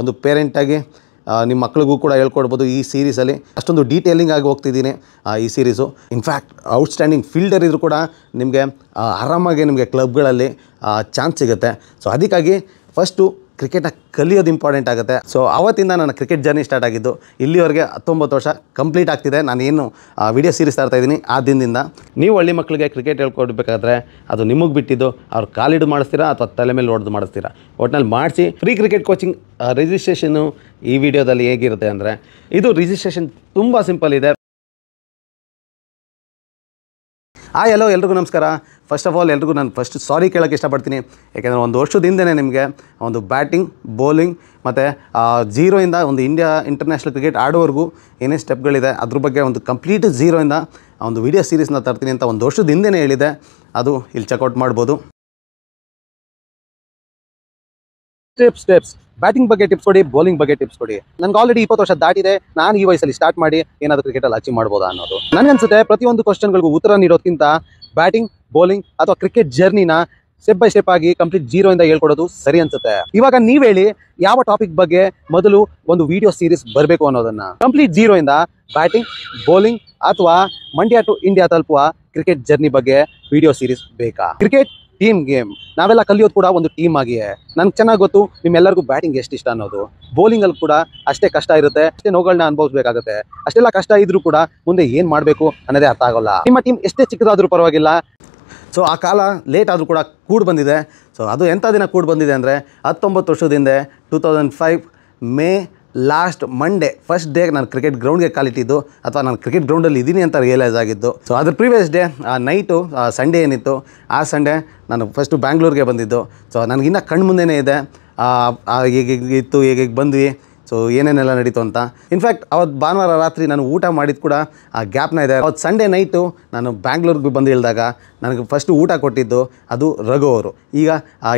ಒಂದು ಪೇರೆಂಟಾಗಿ ನಿಮ್ಮ ಮಕ್ಕಳಿಗೂ ಕೂಡ ಹೇಳ್ಕೊಡ್ಬೋದು ಈ ಸೀರೀಸಲ್ಲಿ. ಅಷ್ಟೊಂದು ಡೀಟೇಲಿಂಗ್ ಆಗಿ ಹೋಗ್ತಿದ್ದೀನಿ ಈ ಸೀರೀಸು. ಇನ್ಫ್ಯಾಕ್ಟ್ ಔಟ್ಸ್ಟ್ಯಾಂಡಿಂಗ್ ಫೀಲ್ಡರ್ ಇದ್ದರೂ ಕೂಡ ನಿಮಗೆ ಆರಾಮಾಗಿ ನಿಮಗೆ ಕ್ಲಬ್ಗಳಲ್ಲಿ ಚಾನ್ಸ್ ಸಿಗುತ್ತೆ. ಸೊ ಅದಕ್ಕಾಗಿ ಫಸ್ಟು ಕ್ರಿಕೆಟ್ನ ಕಲಿಯೋದು ಇಂಪಾರ್ಟೆಂಟ್ ಆಗುತ್ತೆ. ಸೊ ಆವತ್ತಿಂದ ನನ್ನ ಕ್ರಿಕೆಟ್ ಜರ್ನಿ ಸ್ಟಾರ್ಟ್ ಆಗಿದ್ದು ಇಲ್ಲಿವರೆಗೆ 19 ವರ್ಷ ಕಂಪ್ಲೀಟ್ ಆಗ್ತಿದೆ. ನಾನು ಏನು ವಿಡಿಯೋ ಸೀರೀಸ್ ತರ್ತಾಯಿದ್ದೀನಿ ಆ ದಿನದಿಂದ. ನೀವು ಹಳ್ಳಿ ಮಕ್ಕಳಿಗೆ ಕ್ರಿಕೆಟ್ ಹೇಳ್ಕೊಡ್ಬೇಕಾದ್ರೆ ಅದು ನಿಮಗೆ ಬಿಟ್ಟಿದ್ದು, ಅವ್ರು ಕಾಲಿಡು ಮಾಡಿಸ್ತೀರಾ ಅಥವಾ ತಲೆ ಮೇಲೆ ಹೊಡೆದು ಮಾಡಿಸ್ತೀರಾ, ಒಟ್ಟಿನಲ್ಲಿ ಮಾಡಿಸಿ. ಫ್ರೀ ಕ್ರಿಕೆಟ್ ಕೋಚಿಂಗ್ ರಿಜಿಸ್ಟ್ರೇಷನ್ನು ಈ ವಿಡಿಯೋದಲ್ಲಿ ಹೇಗಿರುತ್ತೆ ಅಂದರೆ, ಇದು ರಿಜಿಸ್ಟ್ರೇಷನ್ ತುಂಬ ಸಿಂಪಲ್ ಇದೆ. ಎಲ್ಲೋ ಎಲ್ರಿಗೂ ನಮಸ್ಕಾರ. ಫಸ್ಟ್ ಆಫ್ ಆಲ್ ಎಲ್ರಿಗೂ ನಾನು ಸಾರಿ ಕೇಳೋಕ್ಕೆ ಇಷ್ಟಪಡ್ತೀನಿ. ಯಾಕೆಂದರೆ ಒಂದು ವರ್ಷದ ಹಿಂದೆ ನಿಮಗೆ ಒಂದು ಬ್ಯಾಟಿಂಗ್, ಬೌಲಿಂಗ್ ಮತ್ತು 0ಇಂದ ಒಂದು ಇಂಡಿಯಾ ಇಂಟರ್ನ್ಯಾಷನಲ್ ಕ್ರಿಕೆಟ್ ಆಡೋವರೆಗೂ ಏನೇ ಸ್ಟೆಪ್ಗಳಿದೆ ಅದ್ರ ಬಗ್ಗೆ ಒಂದು ಕಂಪ್ಲೀಟ್ 0ಇಂದ ಒಂದು ವಿಡಿಯೋ ಸೀರೀಸ್ನ ತರ್ತೀನಿ ಅಂತ ಒಂದು ವರ್ಷದ ಹಿಂದೆ ಹೇಳಿದೆ. ಅದು ಇಲ್ಲಿ ಚೆಕ್ಔಟ್ ಮಾಡ್ಬೋದು. ಸ್ಟೆಪ್ಸ್ ಬ್ಯಾಟಿಂಗ್ ಬಗ್ಗೆ ಟಿಪ್ಸ್ ಕೊಡಿ, ಬೌಲಿಂಗ್ ಬಗ್ಗೆ ಟಿಪ್ಸ್ ಕೊಡಿ. ನನಗೆ ಆಲ್ರೆಡಿ 20 ವರ್ಷ ದಾಟಿದೆ. ನಾನು ಈ ವಯಸ್ಸಲ್ಲಿ ಸ್ಟಾರ್ಟ್ ಮಾಡಿ ಏನಾದರೂ ಕ್ರಿಕೆಟಲ್ಲಿ ಅಚೀವ್ ಮಾಡ್ಬೋದಾ ಅನ್ನೋದು ನನಗನ್ಸುತ್ತೆ. ಪ್ರತಿಯೊಂದು ಕ್ವಶನ್ಗಳಿಗೂ ಉತ್ತರ ನೀಡೋದಕ್ಕಿಂತ ಬ್ಯಾಟಿಂಗ್, ಬೌಲಿಂಗ್ ಅಥವಾ ಕ್ರಿಕೆಟ್ ಜರ್ನಿನ ಸ್ಟೆಪ್ ಬೈ ಸ್ಟೆಪ್ ಆಗಿ ಕಂಪ್ಲೀಟ್ 0ಇಂದ ಹೇಳ್ಕೊಡೋದು ಸರಿ ಅನ್ಸುತ್ತೆ. ಇವಾಗ ನೀವು ಹೇಳಿ, ಯಾವ ಟಾಪಿಕ್ ಬಗ್ಗೆ ಮೊದಲು ಒಂದು ವಿಡಿಯೋ ಸೀರೀಸ್ ಬರಬೇಕು ಅನ್ನೋದನ್ನ. ಕಂಪ್ಲೀಟ್ 0ಇಂದ ಬ್ಯಾಟಿಂಗ್, ಬೌಲಿಂಗ್ ಅಥವಾ ಮಂಡ್ಯ ಟು ಇಂಡಿಯಾ ತಲುಪುವ ಕ್ರಿಕೆಟ್ ಜರ್ನಿ ಬಗ್ಗೆ ವಿಡಿಯೋ ಸೀರೀಸ್ ಬೇಕಾ? ಕ್ರಿಕೆಟ್ ಟೀಮ್ ಗೇಮ್, ನಾವೆಲ್ಲ ಕಲಿಯೋದು ಕೂಡ ಒಂದು ಟೀಮ್ ಆಗಿಯೇ. ನನ್ಗೆ ಚೆನ್ನಾಗಿ ಗೊತ್ತು ನಿಮ್ಮೆಲ್ಲರಿಗೂ ಬ್ಯಾಟಿಂಗ್ ಎಷ್ಟು ಇಷ್ಟ ಅನ್ನೋದು. ಬೌಲಿಂಗಲ್ಲಿ ಕೂಡ ಅಷ್ಟೇ ಕಷ್ಟ ಇರುತ್ತೆ, ಅಷ್ಟೇ ನೋವುಗಳನ್ನ ಅನುಭವಿಸಬೇಕಾಗುತ್ತೆ. ಅಷ್ಟೆಲ್ಲ ಕಷ್ಟ ಇದ್ರೂ ಕೂಡ ಮುಂದೆ ಏನು ಮಾಡಬೇಕು ಅನ್ನೋದೇ ಅರ್ಥ ಆಗೋಲ್ಲ. ನಿಮ್ಮ ಟೀಮ್ ಎಷ್ಟೇ ಚಿಕ್ಕದಾದರೂ ಪರವಾಗಿಲ್ಲ. ಸೊ ಆ ಕಾಲ ಲೇಟ್ ಆದರೂ ಕೂಡ ಕೂಡಿ ಬಂದಿದೆ. ಸೊ ಅದು ಎಂಥ ದಿನ ಕೂಡಿ ಬಂದಿದೆ ಅಂದರೆ 19 ವರ್ಷದ ಹಿಂದೆ 2005 May last Monday first day ನಾನು ಕ್ರಿಕೆಟ್ ಗ್ರೌಂಡ್ಗೆ ಕಾಲಿಟ್ಟಿದ್ದು, ಅಥವಾ ನಾನು ಕ್ರಿಕೆಟ್ ಗ್ರೌಂಡಲ್ಲಿ ಇದ್ದೀನಿ ಅಂತ ರಿಯಲೈಸ್ ಆಗಿದ್ದು. ಸೊ ಅದ್ರ ಪ್ರೀವಿಯಸ್ ಡೇ ನೈಟು ಸಂಡೇ ಏನಿತ್ತು, ಆ ಸಂಡೇ ನಾನು ಫಸ್ಟು ಬ್ಯಾಂಗ್ಳೂರಿಗೆ ಬಂದಿದ್ದು. ಸೊ ನನಗಿನ್ನ ಕಣ್ಣು ಮುಂದೆನೇ ಇದೆ ಹೇಗಿತ್ತು, ಹೇಗೆ ಬಂದ್ವಿ, ಸೊ ಏನೇನೆಲ್ಲ ನಡೀತು ಅಂತ. ಇನ್ಫ್ಯಾಕ್ಟ್ ಅವತ್ತು ಭಾನುವಾರ ರಾತ್ರಿ ನಾನು ಊಟ ಮಾಡಿದ್ದು ಕೂಡ ಆ ಗ್ಯಾಪ್ನ ಇದೆ. ಅವತ್ತು ಸಂಡೇ ನೈಟು ನಾನು ಬ್ಯಾಂಗ್ಳೂರಿಗೆ ಬಂದು ಇಳಿದಾಗ ನನಗೆ ಫಸ್ಟು ಊಟ ಕೊಟ್ಟಿದ್ದು ಅದು ರಘು ಅವರು. ಈಗ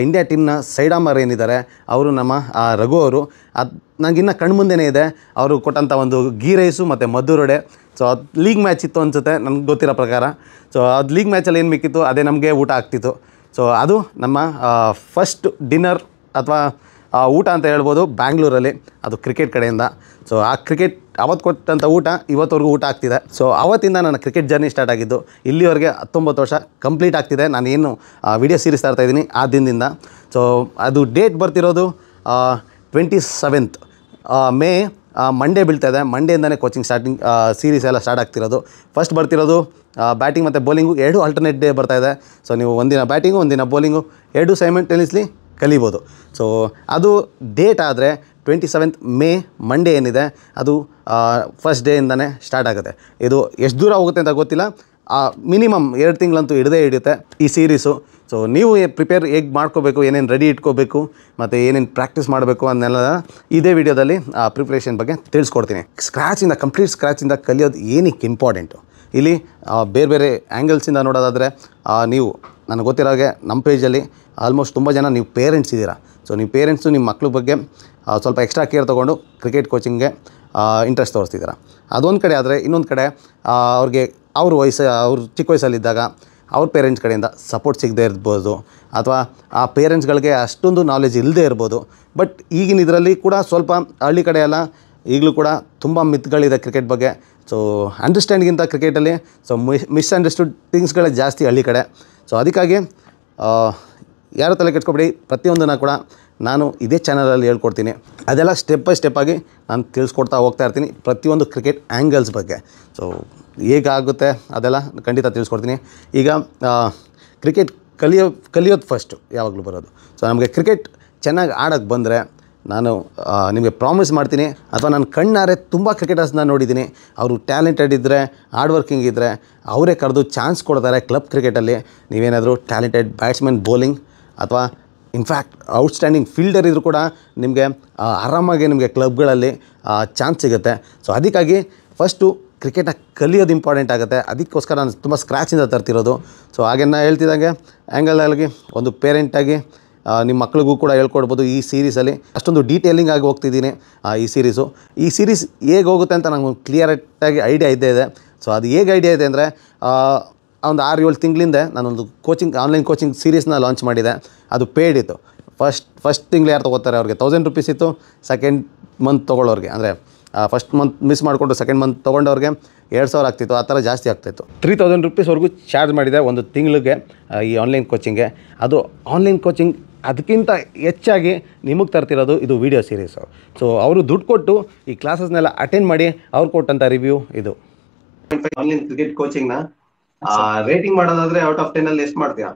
ಇಂಡಿಯಾ ಟೀಮ್ನ ಸೈಡಾಮರ್ ಏನಿದ್ದಾರೆ ಅವರು ನಮ್ಮ ರಘು ಅವರು. ಅದು ನನಗಿನ್ನ ಕಣ್ಣು ಮುಂದೆನೇ ಇದೆ. ಅವರು ಕೊಟ್ಟಂಥ ಒಂದು ಗೀ ರೈಸು ಮತ್ತು ಮದ್ದೂರೊಡೆ. ಸೊ ಅದು ಲೀಗ್ ಮ್ಯಾಚ್ ಇತ್ತು ಅನಿಸುತ್ತೆ ನನಗೆ ಗೊತ್ತಿರೋ ಪ್ರಕಾರ. ಸೊ ಅದು ಲೀಗ್ ಮ್ಯಾಚಲ್ಲಿ ಏನು ಮಿಕ್ಕಿತ್ತು ಅದೇ ನಮಗೆ ಊಟ ಆಗ್ತಿತ್ತು. ಸೊ ಅದು ನಮ್ಮ ಫಸ್ಟ್ ಡಿನ್ನರ್ ಅಥವಾ ಊಟ ಅಂತ ಹೇಳ್ಬೋದು ಬ್ಯಾಂಗ್ಳೂರಲ್ಲಿ, ಅದು ಕ್ರಿಕೆಟ್ ಕಡೆಯಿಂದ. ಸೊ ಆ ಕ್ರಿಕೆಟ್ ಅವತ್ತು ಕೊಟ್ಟಂಥ ಊಟ ಇವತ್ತವರೆಗೂ ಊಟ ಆಗ್ತಿದೆ. ಸೊ ಆವತ್ತಿಂದ ನನ್ನ ಕ್ರಿಕೆಟ್ ಜರ್ನಿ ಸ್ಟಾರ್ಟ್ ಆಗಿದ್ದು ಇಲ್ಲಿವರೆಗೆ 19 ವರ್ಷ ಕಂಪ್ಲೀಟ್ ಆಗ್ತಿದೆ. ನಾನು ಏನು ವಿಡಿಯೋ ಸೀರೀಸ್ ತರ್ತಾಯಿದ್ದೀನಿ ಆ ದಿನದಿಂದ. ಸೊ ಅದು ಡೇಟ್ ಬರ್ತಿರೋದು 27th ಮೇ, ಮಂಡೇ ಬೀಳ್ತಾಯಿದೆ. ಮಂಡೆಯಿಂದನೇ ಕೋಚಿಂಗ್ ಸೀರೀಸ್ ಎಲ್ಲ ಸ್ಟಾರ್ಟ್ ಆಗ್ತಿರೋದು. ಫಸ್ಟ್ ಬರ್ತಿರೋದು ಬ್ಯಾಟಿಂಗ್ ಮತ್ತು ಬೌಲಿಂಗು 2 ಆಲ್ಟರ್ನೇಟ್ ಡೇ ಬರ್ತಾಯಿದೆ. ಸೊ ನೀವು ಒಂದಿನ ಬ್ಯಾಟಿಂಗು ಒಂದಿನ ಬೌಲಿಂಗು 2 ಸೈಮಲ್ಟೇನಿಯಸ್ಲಿ ಕಲಿಬೋದು. ಸೊ ಅದು ಡೇಟ್ ಆದರೆ 27th ಮೇ ಮಂಡೇ ಏನಿದೆ ಅದು ಫಸ್ಟ್ ಡೇಯಿಂದನೇ ಸ್ಟಾರ್ಟ್ ಆಗುತ್ತೆ. ಇದು ಎಷ್ಟು ದೂರ ಹೋಗುತ್ತೆ ಅಂತ ಗೊತ್ತಿಲ್ಲ. ಮಿನಿಮಮ್ 2 ತಿಂಗಳಂತೂ ಹಿಡಿಯುತ್ತೆ ಈ ಸೀರೀಸು. ಸೊ ನೀವು ಪ್ರಿಪೇರ್ ಹೇಗೆ ಮಾಡ್ಕೋಬೇಕು, ಏನೇನು ರೆಡಿ ಇಟ್ಕೋಬೇಕು ಮತ್ತು ಏನೇನು ಪ್ರಾಕ್ಟೀಸ್ ಮಾಡಬೇಕು ಅನ್ನೆಲ್ಲ ಇದೇ ವಿಡಿಯೋದಲ್ಲಿ ಪ್ರಿಪ್ರೇಷನ್ ಬಗ್ಗೆ ತಿಳಿಸ್ಕೊಡ್ತೀನಿ. ಕಂಪ್ಲೀಟ್ ಸ್ಕ್ರ್ಯಾಚಿಂದ ಕಲಿಯೋದು ಏನಕ್ಕೆ ಇಂಪಾರ್ಟೆಂಟು. ಇಲ್ಲಿ ಬೇರೆ ಬೇರೆ ಆ್ಯಂಗಲ್ಸಿಂದ ನೋಡೋದಾದರೆ ನೀವು ನನಗೆ ಗೊತ್ತಿರೋ ಹಾಗೆ ನಮ್ಮ ಪೇಜಲ್ಲಿ ಆಲ್ಮೋಸ್ಟ್ ತುಂಬ ಜನ ನೀವು ಪೇರೆಂಟ್ಸ್ ಇದ್ದೀರಾ. ಸೊ ನೀವು ಪೇರೆಂಟ್ಸು ನಿಮ್ಮ ಮಕ್ಳ ಬಗ್ಗೆ ಸ್ವಲ್ಪ ಎಕ್ಸ್ಟ್ರಾ ಕೇರ್ ತೊಗೊಂಡು ಕ್ರಿಕೆಟ್ ಕೋಚಿಂಗ್ಗೆ ಇಂಟ್ರೆಸ್ಟ್ ತೋರಿಸ್ತಿದ್ದೀರಾ. ಅದೊಂದು ಕಡೆ ಆದರೆ, ಇನ್ನೊಂದು ಕಡೆ ಅವ್ರಿಗೆ ಅವ್ರು ಚಿಕ್ಕ ವಯಸ್ಸಲ್ಲಿದ್ದಾಗ ಅವ್ರ ಪೇರೆಂಟ್ಸ್ ಕಡೆಯಿಂದ ಸಪೋರ್ಟ್ ಸಿಗದೇ ಇರ್ಬೋದು, ಅಥವಾ ಆ ಪೇರೆಂಟ್ಸ್ಗಳಿಗೆ ಅಷ್ಟೊಂದು ನಾಲೆಜ್ ಇಲ್ಲದೇ ಇರ್ಬೋದು. ಬಟ್ ಈಗಿನ ಇದರಲ್ಲಿ ಕೂಡ ಸ್ವಲ್ಪ ಹಳ್ಳಿ ಕಡೆ ಎಲ್ಲ ಈಗಲೂ ಕೂಡ ತುಂಬ ಮಿತ್ಗಳಿದೆ ಕ್ರಿಕೆಟ್ ಬಗ್ಗೆ. ಸೊ ಅಂಡರ್ಸ್ಟ್ಯಾಂಡ್ಗಿಂತ ಕ್ರಿಕೆಟಲ್ಲಿ ಮಿಸ್ಅಂಡರ್ಸ್ಟುಡ್ ಥಿಂಗ್ಸ್ಗಳೇ ಜಾಸ್ತಿ ಹಳ್ಳಿ ಕಡೆ. ಸೊ ಅದಕ್ಕಾಗಿ ಯಾರು ತಲೆ ಕೆಡ್ಸ್ಕೊಬೇಡಿ, ಪ್ರತಿಯೊಂದನ್ನು ಕೂಡ ನಾನು ಇದೇ ಚಾನಲಲ್ಲಿ ಹೇಳ್ಕೊಡ್ತೀನಿ. ಅದೆಲ್ಲ ಸ್ಟೆಪ್ ಬೈ ಸ್ಟೆಪ್ ಆಗಿ ನಾನು ತಿಳಿಸ್ಕೊಡ್ತಾ ಹೋಗ್ತಾ ಇರ್ತೀನಿ, ಪ್ರತಿಯೊಂದು ಕ್ರಿಕೆಟ್ ಆ್ಯಂಗಲ್ಸ್ ಬಗ್ಗೆ. ಸೊ ಹೇಗಾಗುತ್ತೆ ಅದೆಲ್ಲ ಖಂಡಿತ ತಿಳಿಸ್ಕೊಡ್ತೀನಿ. ಈಗ ಕ್ರಿಕೆಟ್ ಕಲಿಯೋದು ಫಸ್ಟು ಯಾವಾಗಲೂ ಬರೋದು. ಸೊ ನಮಗೆ ಕ್ರಿಕೆಟ್ ಚೆನ್ನಾಗಿ ಆಡೋಕ್ಕೆ ಬಂದರೆ ನಾನು ನಿಮಗೆ ಪ್ರಾಮಿಸ್ ಮಾಡ್ತೀನಿ, ಅಥವಾ ನಾನು ಕಣ್ಣಾರೆ ತುಂಬ ಕ್ರಿಕೆಟರ್ಸ್ನ ನೋಡಿದ್ದೀನಿ. ಅವರು ಟ್ಯಾಲೆಂಟೆಡ್ ಇದ್ದರೆ, ಹಾರ್ಡ್ ವರ್ಕಿಂಗ್ ಇದ್ದರೆ ಅವರೇ ಕರೆದು ಚಾನ್ಸ್ ಕೊಡ್ತಾರೆ ಕ್ಲಬ್ ಕ್ರಿಕೆಟಲ್ಲಿ. ನೀವೇನಾದರೂ ಟ್ಯಾಲೆಂಟೆಡ್ ಬ್ಯಾಟ್ಸ್ಮನ್, ಬೌಲಿಂಗ್ ಅಥವಾ ಇನ್ಫ್ಯಾಕ್ಟ್ ಔಟ್ಸ್ಟ್ಯಾಂಡಿಂಗ್ ಫೀಲ್ಡರ್ ಇದ್ದರೂ ಕೂಡ ನಿಮಗೆ ಆರಾಮಾಗಿ ನಿಮಗೆ ಕ್ಲಬ್ಗಳಲ್ಲಿ ಚಾನ್ಸ್ ಸಿಗುತ್ತೆ. ಸೊ ಅದಕ್ಕಾಗಿ ಫಸ್ಟು ಕ್ರಿಕೆಟ್ನ ಕಲಿಯೋದು ಇಂಪಾರ್ಟೆಂಟ್ ಆಗುತ್ತೆ. ಅದಕ್ಕೋಸ್ಕರ ನಾನು ತುಂಬ ಸ್ಕ್ರ್ಯಾಚಿಂದ ತರ್ತಿರೋದು. ಸೊ ಹಾಗೆ ನಾನು ಹೇಳ್ತಿದ್ದಂಗೆ ಆ್ಯಂಗಲಲ್ಲಿ ಒಂದು ಪೇರೆಂಟಾಗಿ ನಿಮ್ಮ ಮಕ್ಕಳಿಗೂ ಕೂಡ ಹೇಳ್ಕೊಡ್ಬೋದು ಈ ಸೀರೀಸಲ್ಲಿ. ಅಷ್ಟೊಂದು ಡೀಟೇಲಿಂಗ್ ಆಗಿ ಹೋಗ್ತಿದ್ದೀನಿ ಈ ಸೀರೀಸ್ ಹೇಗೆ ಹೋಗುತ್ತೆ ಅಂತ ನನಗೆ ಕ್ಲಿಯರಾಗಿ ಐಡಿಯಾ ಇದೆ. ಸೊ ಅದು ಹೇಗೆ ಐಡಿಯಾ ಇದೆ ಅಂದರೆ, ಒಂದು 6-7 ತಿಂಗಳಿಂದ ನಾನೊಂದು ಆನ್ಲೈನ್ ಕೋಚಿಂಗ್ ಸೀರೀಸ್ನ ಲಾಂಚ್ ಮಾಡಿದೆ. ಅದು ಪೇಯ್ಡ್ ಇತ್ತು. ಫಸ್ಟ್ ತಿಂಗಳು ಯಾರು ತೊಗೋತಾರೆ ಅವ್ರಿಗೆ 1000 ರೂಪೀಸ್ ಇತ್ತು. ಸೆಕೆಂಡ್ ಮಂತ್ ತೊಗೊಳ್ಳೋರಿಗೆ ಅಂದರೆ ಫಸ್ಟ್ ಮಂತ್ ಮಿಸ್ ಮಾಡಿಕೊಂಡು ಸೆಕೆಂಡ್ ಮಂತ್ ತೊಗೊಂಡವ್ರಿಗೆ 2000 ಆಗ್ತಿತ್ತು. ಆ ಥರ ಜಾಸ್ತಿ ಆಗ್ತಾಯಿತ್ತು. 3000 ರೂಪೀಸ್ವರೆಗೂ ಚಾರ್ಜ್ ಮಾಡಿದೆ ಒಂದು ತಿಂಗಳಿಗೆ ಈ ಆನ್ಲೈನ್ ಕೋಚಿಂಗ್ಗೆ. ಅದು ಆನ್ಲೈನ್ ಕೋಚಿಂಗ್ ಅದಕ್ಕಿಂತ ಹೆಚ್ಚಾಗಿ ನಿಮಗೆ ತರ್ತಿರೋದು ಇದು ವೀಡಿಯೋ ಸೀರೀಸು. ಸೊ ಅವರು ದುಡ್ಡು ಕೊಟ್ಟು ಈ ಕ್ಲಾಸಸ್ನೆಲ್ಲ ಅಟೆಂಡ್ ಮಾಡಿ ಅವ್ರು ಕೊಟ್ಟಂಥ ರಿವ್ಯೂ ಇದು. ಆನ್ಲೈನ್ ಕ್ರಿಕೆಟ್ ಕೋಚಿಂಗ್ನ ರೇಟಿಂಗ್ ಮಾಡೋದಾದ್ರೆ ಔಟ್ ಆಫ್ 10 ಅಲ್ಲಿ ಎಷ್ಟು ಮಾಡ್ತೀರಾ?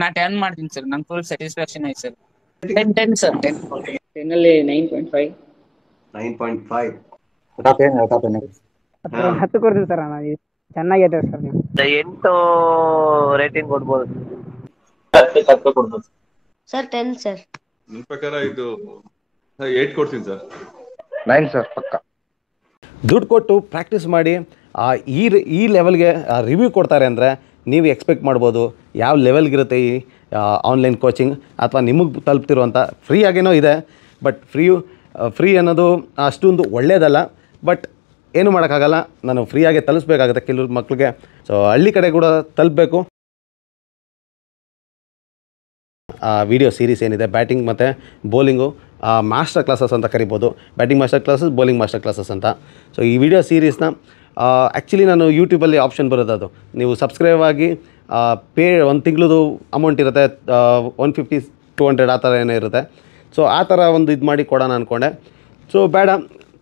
ನಾ 10 ಮಾಡ್ತೀನಿ ಸರ್. ನಂಗೆ ಫುಲ್ ಸ್ಯಾಟಿಸ್ಫ್ಯಾಕ್ಷನ್ ಐತೆ ಸರ್. 10 ಸರ್. 10 ಅಲ್ಲಿ 9.5. 9.5 10 ಕೊಡ್ತೀನಿ ಸರ್. ಚೆನ್ನಾಗಿದೆ ಸರ್. ನೀವು 8 ರೇಟಿಂಗ್ ಕೊಡ್ಬೋದು ಸರ್. 10 ಸರ್. ನನ್ನ ಪ್ರಕಾರ ಇದು 8 ಕೊಡ್ತೀನಿ ಸರ್. 9 ಸರ್ ಪಕ್ಕ. ದುಡ್ಡು ಕೊಟ್ಟು ಪ್ರಾಕ್ಟೀಸ್ ಮಾಡಿ ಈ ಲೆವೆಲ್ಗೆ ರಿವ್ಯೂ ಕೊಡ್ತಾರೆ ಅಂದರೆ ನೀವು ಎಕ್ಸ್ಪೆಕ್ಟ್ ಮಾಡ್ಬೋದು ಯಾವ ಲೆವೆಲ್ಗಿರುತ್ತೆ ಈ ಆನ್ಲೈನ್ ಕೋಚಿಂಗ್. ಅಥವಾ ನಿಮಗೆ ತಲುಪ್ತಿರುವಂಥ ಫ್ರೀ ಆಗೇನೋ ಇದೆ, ಬಟ್ ಫ್ರೀ ಅನ್ನೋದು ಅಷ್ಟೊಂದು ಒಳ್ಳೆಯದಲ್ಲ. ಬಟ್ ಏನು ಮಾಡೋಕ್ಕಾಗಲ್ಲ, ನಾನು ಫ್ರೀಯಾಗೆ ತಲುಪಿಸ್ಬೇಕಾಗುತ್ತೆ ಕೆಲವ್ರ ಮಕ್ಕಳಿಗೆ. ಸೊ ಹಳ್ಳಿ ಕಡೆ ಕೂಡ ತಲುಪಬೇಕು. ವಿಡಿಯೋ ಸೀರೀಸ್ ಏನಿದೆ ಬ್ಯಾಟಿಂಗ್ ಮತ್ತು ಬೌಲಿಂಗು ಮಾಸ್ಟರ್ ಕ್ಲಾಸಸ್ ಅಂತ ಕರಿಬೋದು. Batting master classes, bowling master classes ಅಂತ. ಸೊ ಈ ವಿಡಿಯೋ ಸೀರೀಸ್ನ ಆ್ಯಕ್ಚುಲಿ ನಾನು ಯೂಟ್ಯೂಬಲ್ಲಿ ಆಪ್ಷನ್ ಬರೋದು, ಅದು ನೀವು ಸಬ್ಸ್ಕ್ರೈಬ್ ಆಗಿ ಒಂದು ತಿಂಗಳದು ಅಮೌಂಟ್ ಇರುತ್ತೆ, 150-200 ಆ ಥರ ಏನೋ ಇರುತ್ತೆ. ಸೊ ಆ ಥರ ಒಂದು ಇದು ಮಾಡಿ ಕೊಡೋಣ ಅಂದ್ಕೊಂಡೆ. ಸೊ ಬೇಡ.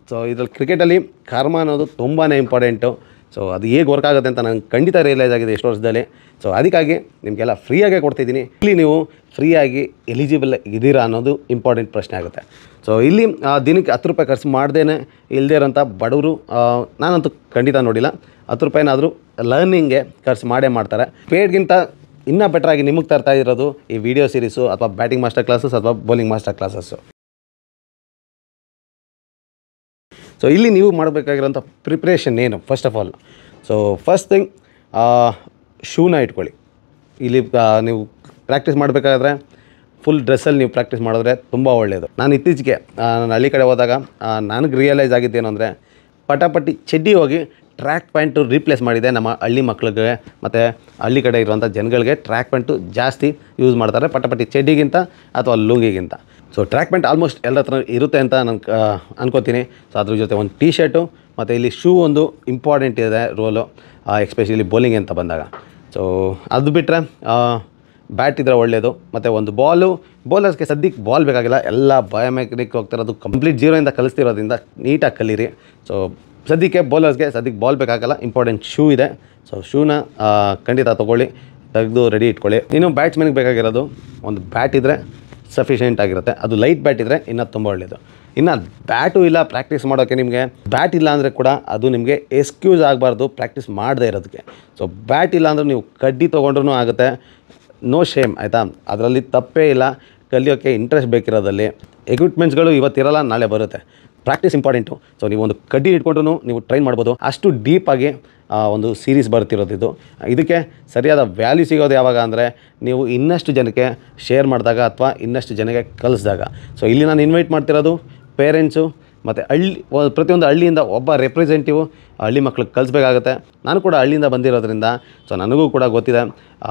ಸೊ ಇದ್ರಲ್ಲಿ ಕ್ರಿಕೆಟಲ್ಲಿ ಕರ್ಮ ಅನ್ನೋದು ತುಂಬಾ ಇಂಪಾರ್ಟೆಂಟು. ಸೊ ಅದು ಹೇಗೆ ವರ್ಕ್ ಆಗುತ್ತೆ ಅಂತ ನಂಗೆ ಖಂಡಿತ ರಿಯಲೈಸ್ ಆಗಿದೆ ಎಷ್ಟು ವರ್ಷದಲ್ಲಿ. ಸೊ ಅದಕ್ಕಾಗಿ ನಿಮಗೆಲ್ಲ ಫ್ರೀಯಾಗೇ ಕೊಡ್ತಿದ್ದೀನಿ. ಇಲ್ಲಿ ನೀವು ಫ್ರೀಯಾಗಿ ಎಲಿಜಿಬಲ್ ಇದ್ದೀರಾ ಅನ್ನೋದು ಇಂಪಾರ್ಟೆಂಟ್ ಪ್ರಶ್ನೆ ಆಗುತ್ತೆ. ಸೊ ಇಲ್ಲಿ ದಿನಕ್ಕೆ 10 ರೂಪಾಯಿ ಖರ್ಚು ಮಾಡ್ದೇ ಇಲ್ಲದೇ ಇರೋಂಥ ಬಡವರು ನಾನಂತೂ ಖಂಡಿತ ನೋಡಿಲ್ಲ. 10 ರೂಪಾಯಿನಾದರೂ ಲರ್ನಿಂಗ್ಗೆ ಖರ್ಚು ಮಾಡೇ ಮಾಡ್ತಾರೆ. ಪೇಡ್ಗಿಂತ ಇನ್ನೂ ಬೆಟ್ರಾಗಿ ನಿಮಗೆ ತರ್ತಾ ಇರೋದು ಈ ವಿಡಿಯೋ ಸೀರೀಸು ಅಥವಾ ಬ್ಯಾಟಿಂಗ್ ಮಾಸ್ಟರ್ ಕ್ಲಾಸಸ್ ಅಥವಾ ಬೌಲಿಂಗ್ ಮಾಸ್ಟರ್ ಕ್ಲಾಸಸ್ಸು. ಸೊ ಇಲ್ಲಿ ನೀವು ಮಾಡಬೇಕಾಗಿರೋಂಥ ಪ್ರಿಪ್ರೇಷನ್ ಏನು? First of all, so first thing ಶೂನ ಇಟ್ಕೊಳ್ಳಿ. ಇಲ್ಲಿ ನೀವು ಪ್ರಾಕ್ಟೀಸ್ ಮಾಡಬೇಕಾದ್ರೆ ಫುಲ್ ಡ್ರೆಸ್ಸಲ್ಲಿ ನೀವು ಪ್ರಾಕ್ಟೀಸ್ ಮಾಡಿದ್ರೆ ತುಂಬ ಒಳ್ಳೆಯದು. ನಾನು ಇತ್ತೀಚೆಗೆ ನಾನು ಹಳ್ಳಿ ಕಡೆ ಹೋದಾಗ ನನಗೆ ರಿಯಲೈಸ್ ಆಗಿದ್ದೇನು ಅಂದರೆ, ಪಟಾಪಟ್ಟಿ ಚಡ್ಡಿ ಹೋಗಿ ಟ್ರ್ಯಾಕ್ ಪ್ಯಾಂಟು ರೀಪ್ಲೇಸ್ ಮಾಡಿದೆ ನಮ್ಮ ಹಳ್ಳಿ ಮಕ್ಕಳಿಗೆ ಮತ್ತು ಹಳ್ಳಿ ಕಡೆ ಇರುವಂಥ ಜನಗಳಿಗೆ. ಟ್ರ್ಯಾಕ್ ಪ್ಯಾಂಟು ಜಾಸ್ತಿ ಯೂಸ್ ಮಾಡ್ತಾರೆ ಪಟಾಪಟ್ಟಿ ಚಡ್ಡಿಗಿಂತ ಅಥವಾ ಲುಂಗಿಗಿಂತ. ಸೊ ಟ್ರ್ಯಾಕ್ ಪ್ಯಾಂಟ್ ಆಲ್ಮೋಸ್ಟ್ ಎಲ್ಲ ಹತ್ರ ಇರುತ್ತೆ ಅಂತ ನಾನು ಅನ್ಕೋತೀನಿ. ಸೊ ಅದ್ರ ಜೊತೆ ಒಂದು ಟೀ ಶರ್ಟು ಮತ್ತು ಇಲ್ಲಿ ಶೂ ಒಂದು ಇಂಪಾರ್ಟೆಂಟ್ ಇದೆ ರೋಲು, ಎಸ್ಪೆಷಲಿ ಬೌಲಿಂಗ್ ಅಂತ ಬಂದಾಗ. ಸೊ ಅದು ಬಿಟ್ಟರೆ ಬ್ಯಾಟ್ ಇದ್ದರೆ ಒಳ್ಳೆಯದು. ಮತ್ತು ಒಂದು ಬೌಲರ್ಸ್ಗೆ ಸದ್ಯಕ್ಕೆ ಬಾಲ್ ಬೇಕಾಗಿಲ್ಲ, ಎಲ್ಲ ಬಯೋಮೆಕ್ನಿಕ್ ಹೋಗ್ತಿರೋದು ಕಂಪ್ಲೀಟ್ ಜೀರೋಯಿಂದ ಕಲಿಸ್ತಿರೋದ್ರಿಂದ ನೀಟಾಗಿ ಕಲೀರಿ. ಸೊ ಸದ್ಯಕ್ಕೆ ಸದ್ಯಕ್ಕೆ ಬಾಲ್ ಬೇಕಾಗಲ್ಲ, ಇಂಪಾರ್ಟೆಂಟ್ ಶೂ ಇದೆ. ಸೊ ಶೂನ ಖಂಡಿತ ತೊಗೊಳ್ಳಿ, ತೆಗೆದು ರೆಡಿ ಇಟ್ಕೊಳ್ಳಿ. ಇನ್ನು ಬ್ಯಾಟ್ಸ್ಮನ್ಗೆ ಬೇಕಾಗಿರೋದು ಒಂದು ಬ್ಯಾಟ್ ಇದ್ದರೆ ಸಫಿಷಿಯೆಂಟ್ ಆಗಿರುತ್ತೆ. ಅದು ಲೈಟ್ ಬ್ಯಾಟ್ ಇದ್ದರೆ ಇನ್ನೂ ತುಂಬ ಒಳ್ಳೆಯದು. ಇನ್ನು ಬ್ಯಾಟು ಇಲ್ಲ ಪ್ರಾಕ್ಟೀಸ್ ಮಾಡೋಕ್ಕೆ, ನಿಮಗೆ ಬ್ಯಾಟ್ ಇಲ್ಲ ಅಂದರೆ ಕೂಡ ಅದು ನಿಮಗೆ ಎಕ್ಸ್ಕ್ಯೂಸ್ ಆಗಬಾರ್ದು ಪ್ರಾಕ್ಟೀಸ್ ಮಾಡದೇ ಇರೋದಕ್ಕೆ. ಸೊ ಬ್ಯಾಟ್ ಇಲ್ಲ ಅಂದರೆ ನೀವು ಕಡ್ಡಿ ತೊಗೊಂಡ್ರೂ ಆಗುತ್ತೆ, ನೋ ಶೇಮ್, ಆಯಿತಾ? ಅದರಲ್ಲಿ ತಪ್ಪೇ ಇಲ್ಲ. ಕಲಿಯೋಕ್ಕೆ ಇಂಟ್ರೆಸ್ಟ್ ಬೇಕಿರೋದಲ್ಲಿ ಎಕ್ವಿಪ್ಮೆಂಟ್ಸ್ಗಳು ಇವತ್ತಿರಲ್ಲ, ನಾಳೆ ಬರುತ್ತೆ. Practice important. ಸೊ ನೀವು ಒಂದು ಕಡ್ಡಿ ಇಟ್ಕೊಂಡ್ರೂ ನೀವು ಟ್ರೈನ್ ಮಾಡ್ಬೋದು. ಅಷ್ಟು ಡೀಪಾಗಿ ಒಂದು ಸೀರೀಸ್ ಬರ್ತಿರೋದು ಇದು. ಇದಕ್ಕೆ ಸರಿಯಾದ ವ್ಯಾಲ್ಯೂ ಸಿಗೋದು ಯಾವಾಗ ಅಂದರೆ, ನೀವು ಇನ್ನಷ್ಟು ಜನಕ್ಕೆ ಶೇರ್ ಮಾಡಿದಾಗ ಅಥವಾ ಇನ್ನಷ್ಟು ಜನಕ್ಕೆ ಕಲಿಸಿದಾಗ. ಸೊ ಇಲ್ಲಿ ನಾನು ಇನ್ವೈಟ್ ಮಾಡ್ತಿರೋದು ಪೇರೆಂಟ್ಸು ಮತ್ತು ಪ್ರತಿಯೊಂದು ಹಳ್ಳಿಯಿಂದ ಒಬ್ಬ ರೆಪ್ರೆಸೆಂಟೇಟಿವ್ ಹಳ್ಳಿ ಮಕ್ಳಿಗೆ ಕಲಿಸ್ಬೇಕಾಗುತ್ತೆ. ನಾನು ಕೂಡ ಹಳ್ಳಿಯಿಂದ ಬಂದಿರೋದ್ರಿಂದ ಸೊ ನನಗೂ ಕೂಡ ಗೊತ್ತಿದೆ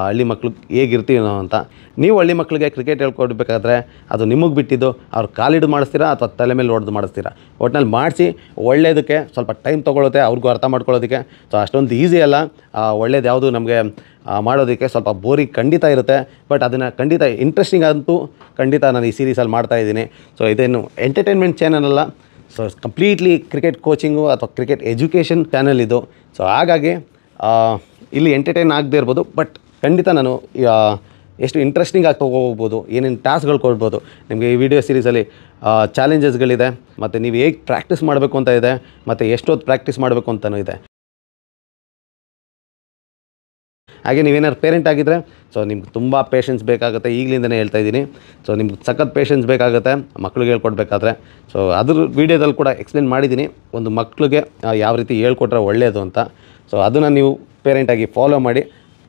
ಹಳ್ಳಿ ಮಕ್ಳು ಹೇಗಿರ್ತೀವಿ ನಾವು ಅಂತ. ನೀವು ಹಳ್ಳಿ ಮಕ್ಕಳಿಗೆ ಕ್ರಿಕೆಟ್ ಹೇಳ್ಕೊಡ್ಬೇಕಾದ್ರೆ ಅದು ನಿಮಗೆ ಬಿಟ್ಟಿದ್ದು, ಅವ್ರು ಕಾಲಿಡು ಮಾಡಿಸ್ತೀರಾ ಅಥವಾ ತಲೆ ಮೇಲೆ ಹೊಡೆದು ಮಾಡಿಸ್ತೀರಾ. ಒಟ್ಟಿನಲ್ಲಿ ಮಾಡಿಸಿ ಒಳ್ಳೆಯದಕ್ಕೆ ಸ್ವಲ್ಪ ಟೈಮ್ ತೊಗೊಳುತ್ತೆ ಅವ್ರಿಗೂ ಅರ್ಥ ಮಾಡ್ಕೊಳ್ಳೋದಕ್ಕೆ. ಸೊ ಅಷ್ಟೊಂದು ಈಸಿ ಅಲ್ಲ. ಒಳ್ಳೇದು ಯಾವುದು ನಮಗೆ ಮಾಡೋದಕ್ಕೆ ಸ್ವಲ್ಪ ಬೋರಿಂಗ್ ಖಂಡಿತ ಇರುತ್ತೆ, ಬಟ್ ಅದನ್ನು ಖಂಡಿತ ಇಂಟ್ರೆಸ್ಟಿಂಗ್ ಅಂತೂ ಖಂಡಿತ ನಾನು ಈ ಸೀರೀಸಲ್ಲಿ ಮಾಡ್ತಾಯಿದ್ದೀನಿ. ಸೊ ಇದೇನು ಎಂಟರ್ಟೈನ್ಮೆಂಟ್ ಚಾನಲ್ ಅಲ್ಲ, ಸೊ ಕಂಪ್ಲೀಟ್ಲಿ ಕ್ರಿಕೆಟ್ ಕೋಚಿಂಗು ಅಥವಾ ಕ್ರಿಕೆಟ್ ಎಜುಕೇಷನ್ ಚಾನಲ್ ಇದು. ಸೊ ಹಾಗಾಗಿ ಇಲ್ಲಿ ಎಂಟರ್ಟೈನ್ ಆಗದೇ ಇರ್ಬೋದು, ಬಟ್ ಖಂಡಿತ ನಾನು ಎಷ್ಟು ಇಂಟ್ರೆಸ್ಟಿಂಗ್ ಆಗಿ ಹೋಗ್ಬೋದು, ಏನೇನು ಟಾಸ್ಕ್ಗಳು ಕೊಡ್ಬೋದು ನಿಮಗೆ ಈ ವಿಡಿಯೋ ಸೀರೀಸಲ್ಲಿ. ಚಾಲೆಂಜಸ್ಗಳಿದೆ, ಮತ್ತು ನೀವು ಹೇಗೆ ಪ್ರಾಕ್ಟೀಸ್ ಮಾಡಬೇಕು ಅಂತ ಇದೆ, ಮತ್ತು ಎಷ್ಟೊತ್ತು ಪ್ರಾಕ್ಟೀಸ್ ಮಾಡಬೇಕು ಅಂತಲೂ ಇದೆ. ಹಾಗೆ ನೀವೇನಾದ್ರು ಪೇರೆಂಟ್ ಆಗಿದ್ದರೆ ಸೊ ನಿಮ್ಗೆ ತುಂಬ ಪೇಷನ್ಸ್ ಬೇಕಾಗುತ್ತೆ, ಈಗಲಿಂದನೇ ಹೇಳ್ತಾ ಇದ್ದೀನಿ. ಸೊ ನಿಮ್ಗೆ ಸಖತ್ ಪೇಷನ್ಸ್ ಬೇಕಾಗುತ್ತೆ ಮಕ್ಳಿಗೆ ಹೇಳ್ಕೊಡ್ಬೇಕಾದ್ರೆ. ಸೊ ಅದ್ರ ವೀಡಿಯೋದಲ್ಲಿ ಕೂಡ ಎಕ್ಸ್ಪ್ಲೇನ್ ಮಾಡಿದ್ದೀನಿ, ಒಂದು ಮಕ್ಳಿಗೆ ಯಾವ ರೀತಿ ಹೇಳ್ಕೊಟ್ರೆ ಒಳ್ಳೆಯದು ಅಂತ. ಸೊ ಅದನ್ನು ನೀವು ಪೇರೆಂಟಾಗಿ ಫಾಲೋ ಮಾಡಿ.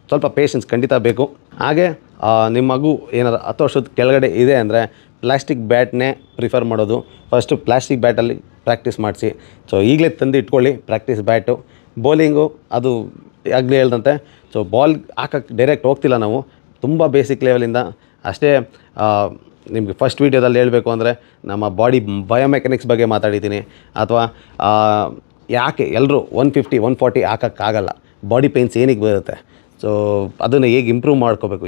ಸ್ವಲ್ಪ ಪೇಷನ್ಸ್ ಖಂಡಿತ ಬೇಕು. ಹಾಗೆ ನಿಮ್ಮ ಮಗು ಏನಾದ್ರು 10 ವರ್ಷದ ಕೆಳಗಡೆ ಇದೆ ಅಂದರೆ ಪ್ಲಾಸ್ಟಿಕ್ ಬ್ಯಾಟ್ನೇ ಪ್ರಿಫರ್ ಮಾಡೋದು. ಫಸ್ಟು ಪ್ಲಾಸ್ಟಿಕ್ ಬ್ಯಾಟಲ್ಲಿ ಪ್ರಾಕ್ಟೀಸ್ ಮಾಡಿಸಿ. ಸೊ ಈಗಲೇ ತಂದು ಇಟ್ಕೊಳ್ಳಿ ಪ್ರಾಕ್ಟೀಸ್ ಬ್ಯಾಟು. ಬೌಲಿಂಗು ಅದು ಆಗಲೇ ಹೇಳ್ದಂತೆ. ಸೊ ಬಾಲ್ ಹಾಕಕ್ಕೆ ಡೈರೆಕ್ಟ್ ಹೋಗ್ತಿಲ್ಲ ನಾವು, ತುಂಬ ಬೇಸಿಕ್ ಲೆವೆಲಿಂದ ಅಷ್ಟೇ ನಿಮಗೆ ಫಸ್ಟ್ ವೀಡಿಯೋದಲ್ಲಿ ಹೇಳಬೇಕು ಅಂದರೆ ನಮ್ಮ ಬಾಡಿ ಬಯೋಮೆಕ್ಯಾನಿಕ್ಸ್ ಬಗ್ಗೆ ಮಾತಾಡಿದ್ದೀನಿ, ಅಥವಾ ಯಾಕೆ ಎಲ್ಲರೂ 150 140 ಹಾಕೋಕ್ಕಾಗಲ್ಲ, ಬಾಡಿ ಪೇಯ್ನ್ಸ್ ಏನಕ್ಕೆ ಬರುತ್ತೆ, ಸೊ ಅದನ್ನು ಹೇಗೆ ಇಂಪ್ರೂವ್ ಮಾಡ್ಕೋಬೇಕು,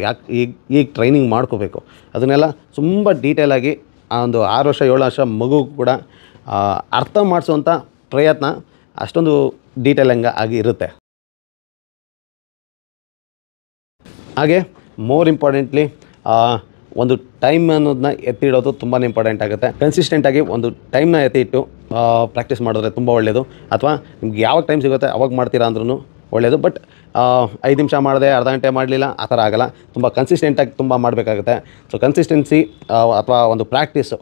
ಹೇಗೆ ಟ್ರೈನಿಂಗ್ ಮಾಡ್ಕೋಬೇಕು, ಅದನ್ನೆಲ್ಲ ತುಂಬ ಡೀಟೇಲಾಗಿ ಆ ಒಂದು 6 ವರ್ಷ 7 ವರ್ಷ ಮಗು ಕೂಡ ಅರ್ಥ ಮಾಡಿಸೋವಂಥ ಪ್ರಯತ್ನ ಅಷ್ಟೊಂದು ಡೀಟೇಲಿಂಗ್ ಆಗಿ ಇರುತ್ತೆ. ಹಾಗೆ ಮೋರ್ ಇಂಪಾರ್ಟೆಂಟ್ಲಿ ಒಂದು ಟೈಮ್ ಅನ್ನೋದನ್ನ ಎತ್ತಿಡೋದು ತುಂಬಾ ಇಂಪಾರ್ಟೆಂಟ್ ಆಗುತ್ತೆ. ಕನ್ಸಿಸ್ಟೆಂಟಾಗಿ ಒಂದು ಟೈಮ್ನ ಎತ್ತಿಟ್ಟು ಪ್ರಾಕ್ಟೀಸ್ ಮಾಡಿದ್ರೆ ತುಂಬ ಒಳ್ಳೆಯದು. ಅಥವಾ ನಿಮ್ಗೆ ಯಾವಾಗ ಟೈಮ್ ಸಿಗುತ್ತೆ ಅವಾಗ ಮಾಡ್ತೀರಾ ಅಂದ್ರೂ ಒಳ್ಳೆಯದು. ಬಟ್ 5 ನಿಮಿಷ ಮಾಡಿದೆ, ಅರ್ಧ ಗಂಟೆ ಮಾಡಲಿಲ್ಲ, ಆ ಥರ ಆಗೋಲ್ಲ. ತುಂಬ ಕನ್ಸಿಸ್ಟೆಂಟಾಗಿ ತುಂಬ ಮಾಡಬೇಕಾಗುತ್ತೆ. ಸೊ ಕನ್ಸಿಸ್ಟೆನ್ಸಿ ಅಥವಾ ಒಂದು ಪ್ರಾಕ್ಟೀಸು